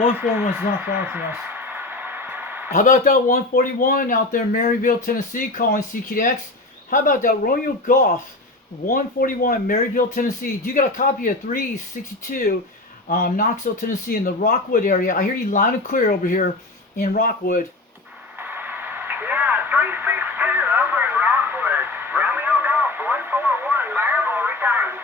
141 is not far from us. How about that 141 out there in Maryville, Tennessee, calling CQDX? How about that Romeo Golf 141, Maryville, Tennessee? Do you got a copy of 362, Knoxville, Tennessee, in the Rockwood area? I hear you loud and clear over here in Rockwood. Yeah, 362 over in Rockwood. Romeo Golf 141, Maryville, return.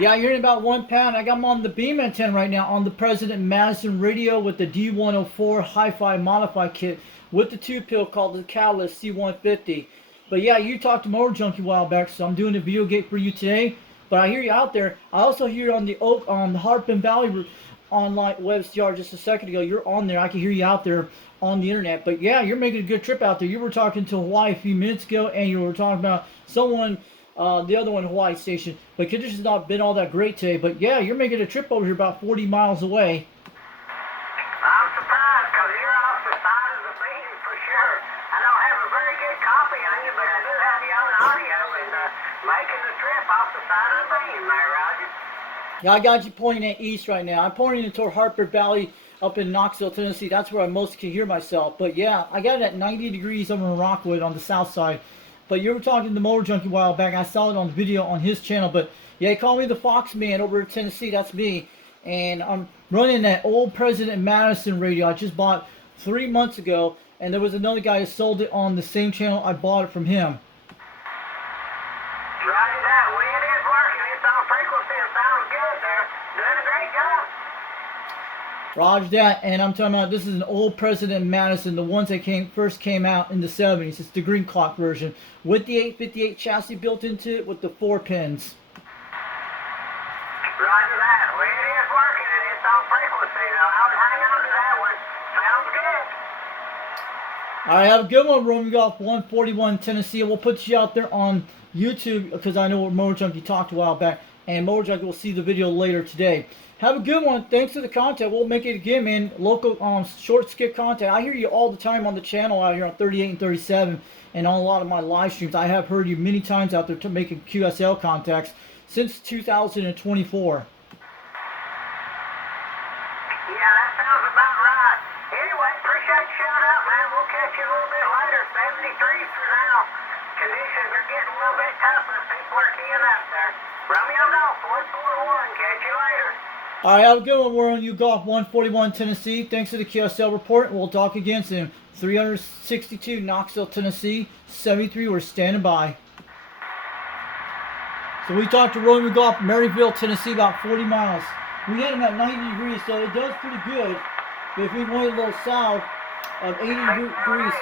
Yeah, you're in about 1 pound. I got them on the beam antenna right now on the President Madison radio with the D104 Hi-Fi Modify kit with the 2-pill called the Catalyst C150. But yeah, you talked to Motor Junkie a while back, so I'm doing a video gate for you today. But I hear you out there. I also hear you on the Harpin Valley online web SDR just a second ago. You're on there. I can hear you out there on the internet. But yeah, you're making a good trip out there. You were talking to Hawaii a few minutes ago, and you were talking about someone, the other one, Hawaii station. But conditions not been all that great today. But yeah, you're making a trip over here about 40 miles away. I'm surprised because you're off the side of the beam for sure. I don't have a very good copy on you, but I do have you on audio and making the trip off the side of the beam there, Roger. Yeah, I got you pointing at east right now. I'm pointing toward Harper Valley up in Knoxville, Tennessee. That's where I most can hear myself. But yeah, I got it at 90 degrees over in Rockwood on the south side. But you were talking to Motor Junkie a while back. I saw it on the video on his channel. But yeah, he called me the Fox Man over in Tennessee. That's me. And I'm running that old President Madison radio I just bought 3 months ago. And there was another guy who sold it on the same channel. I bought it from him. Roger that. Well, it is working. It's on frequency. It sounds good there. Doing a great job. Roger that. And I'm talking about, this is an old President Madison, the ones that first came out in the 70s. It's the green clock version with the 858 chassis built into it with the 4 pins. Roger that. Well, it is working and it's on frequency. I would hang on to that one. Sounds good. All right, have a good one, Romeo Golf 141 Tennessee. We'll put you out there on YouTube because I know what Motor Junkie talked a while back, and Motor Junkie will see the video later today. Have a good one. Thanks for the content. We'll make it again, man. Local short skit content. I hear you all the time on the channel out here on 38 and 37 and on a lot of my live streams. I have heard you many times out there making QSL contacts since 2024. Yeah, that sounds about right. Anyway, appreciate you showing up, man. We'll catch you a little bit later. 73 for now. Conditions are getting a little bit tougher. People are keying up there. Romeo Golf 141. Catch you later. All right, have a good one. We're on U Golf 141 Tennessee. Thanks for the QSL report. We'll talk again soon. 362 Knoxville, Tennessee. 73. We're standing by. So we talked to Romeo Golf, Maryville, Tennessee, about 40 miles. We had him at 90 degrees, so it does pretty good. But if we went a little south of 80 degrees.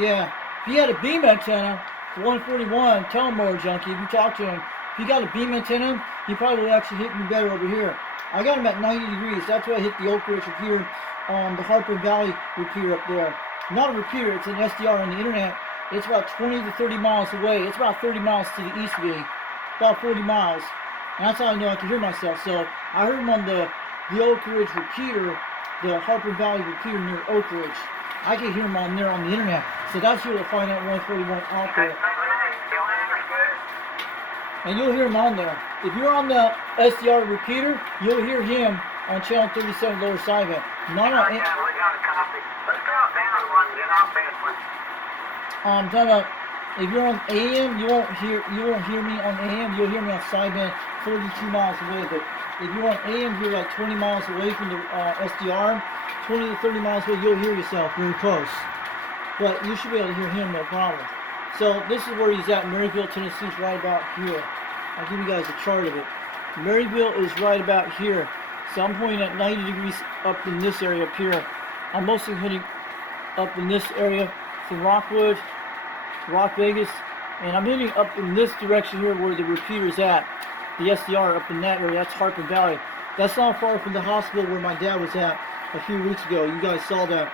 Yeah. If he had a beam antenna for 141, tell him, Motor Junkie, if you talk to him, if he got a beam antenna, he probably would actually hit me better over here. I got him at 90 degrees. That's why I hit the Oak Ridge repeater on the Harpin Valley repeater up there. Not a repeater, it's an SDR on the internet. It's about 20 to 30 miles away. It's about 30 miles to the east of me. About 40 miles. And that's how I know I can hear myself. So I heard him on the Oak Ridge repeater, the Harpin Valley repeater near Oak Ridge. I can hear him on there on the internet. So that's where you'll find that 141 out there. And you'll hear him on there. If you're on the SDR repeater, you'll hear him on channel 37 lower sideband. Not on. Yeah, we got a copy. Let's drop down one and get off this one. I'm talking about if you're on AM, you won't hear me on AM. You'll hear me on sideband 42 miles away. But if you're on AM, you're like 20 miles away from the SDR. 20 to 30 miles away, you'll hear yourself really close. But you should be able to hear him, no problem. So this is where he's at. Maryville, Tennessee is right about here. I'll give you guys a chart of it. Maryville is right about here. So I'm pointing at 90 degrees up in this area up here. I'm mostly hitting up in this area from Rockwood, Rock Vegas, and I'm hitting up in this direction here where the repeater's at. The SDR up in that area, that's Harpin Valley. That's not far from the hospital where my dad was at a few weeks ago. You guys saw that.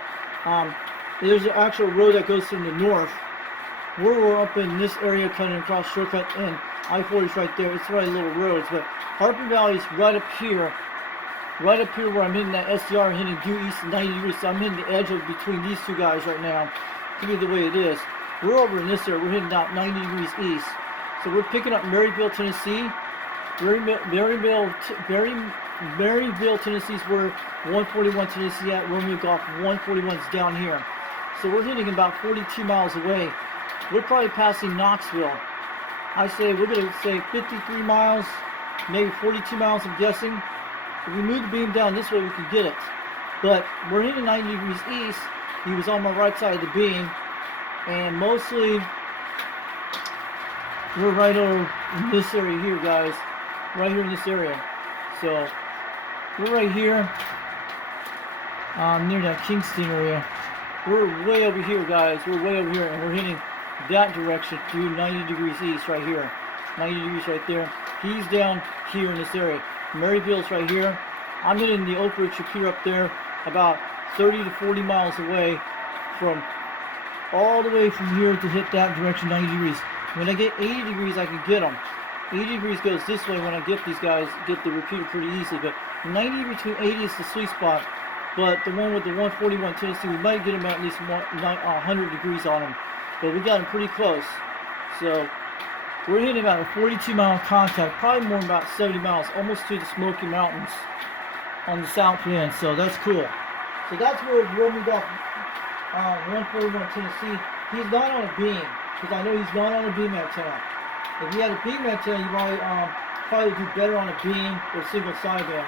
There's an actual road that goes from the north. We're up in this area cutting across shortcut, and I-40 is right there. It's right little roads, but Harpin Valley is right up here where I'm hitting that SDR, hitting due east 90 degrees. So I'm hitting the edge of between these two guys right now. To be the way it is. We're over in this area. We're hitting out 90 degrees east. So we're picking up Maryville, Tennessee. Maryville, Tennessee is where 141 Tennessee at. Romeo Golf 141 is down here. So we're hitting about 42 miles away. We're probably passing Knoxville. I say we're going to say 53 miles, maybe 42 miles, I'm guessing. If we move the beam down this way, we can get it. But we're hitting 90 degrees east. He was on my right side of the beam. And mostly, we're right over in this area here, guys. Right here in this area. So, we're right here. Near that Kingston area. We're way over here, guys. We're way over here. And we're hitting that direction through 90 degrees east right here. 90 degrees right there. He's down here in this area. Maryville's right here. I'm hitting the Oak Ridge Shapiro up there, about 30 to 40 miles away from all the way from here to hit that direction, 90 degrees. When I get 80 degrees, I can get them. 80 degrees goes this way when I get these guys, get the repeater pretty easily. But 90 between 80 is the sweet spot. But the one with the 141 Tennessee, we might get them at least 100 degrees on them. But we got them pretty close. So we're hitting about a 42 mile contact, probably more than about 70 miles, almost to the Smoky Mountains on the south end. So that's cool. So that's where Romeo Golf 141 Tennessee. He's not on a beam, because I know he's not on a beam antenna. If he had a beam antenna, you might probably do better on a beam or single sideband.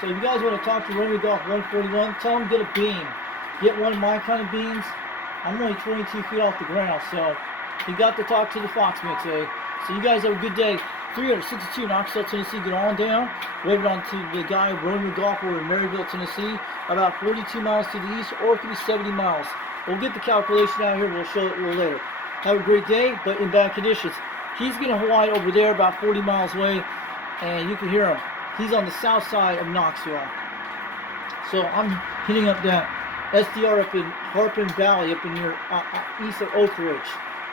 So if you guys want to talk to Romeo Golf 141, tell him get a beam. Get one of my kind of beams. I'm only 22 feet off the ground, so you got to talk to the Fox Mix, eh? So you guys have a good day. 362 Knoxville, Tennessee. Get on down. Waited on to the guy Romeo Golf over in Maryville, Tennessee. About 42 miles to the east, or it could be 70 miles. We'll get the calculation out here. We'll show it a little later. Have a great day, but in bad conditions. He's going to Hawaii over there, about 40 miles away, and you can hear him. He's on the south side of Knoxville. So I'm hitting up that SDR up in Harpin Valley, up in near east of Oak Ridge.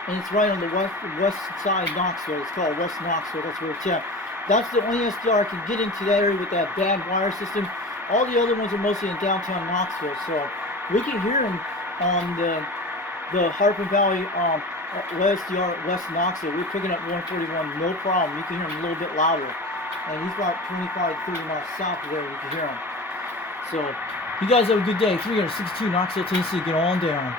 And it's right on the west side of Knoxville. It's called West Knoxville. That's where it's at. That's the only SDR I can get into that area with that bad wire system. All the other ones are mostly in downtown Knoxville. So we can hear him on the Harpin Valley SDR West Knoxville. We're picking up 141, no problem. You can hear him a little bit louder. And he's about 25 to 30 miles south of there. You can hear him. So you guys have a good day. 362 Knoxville, Tennessee. Get on down.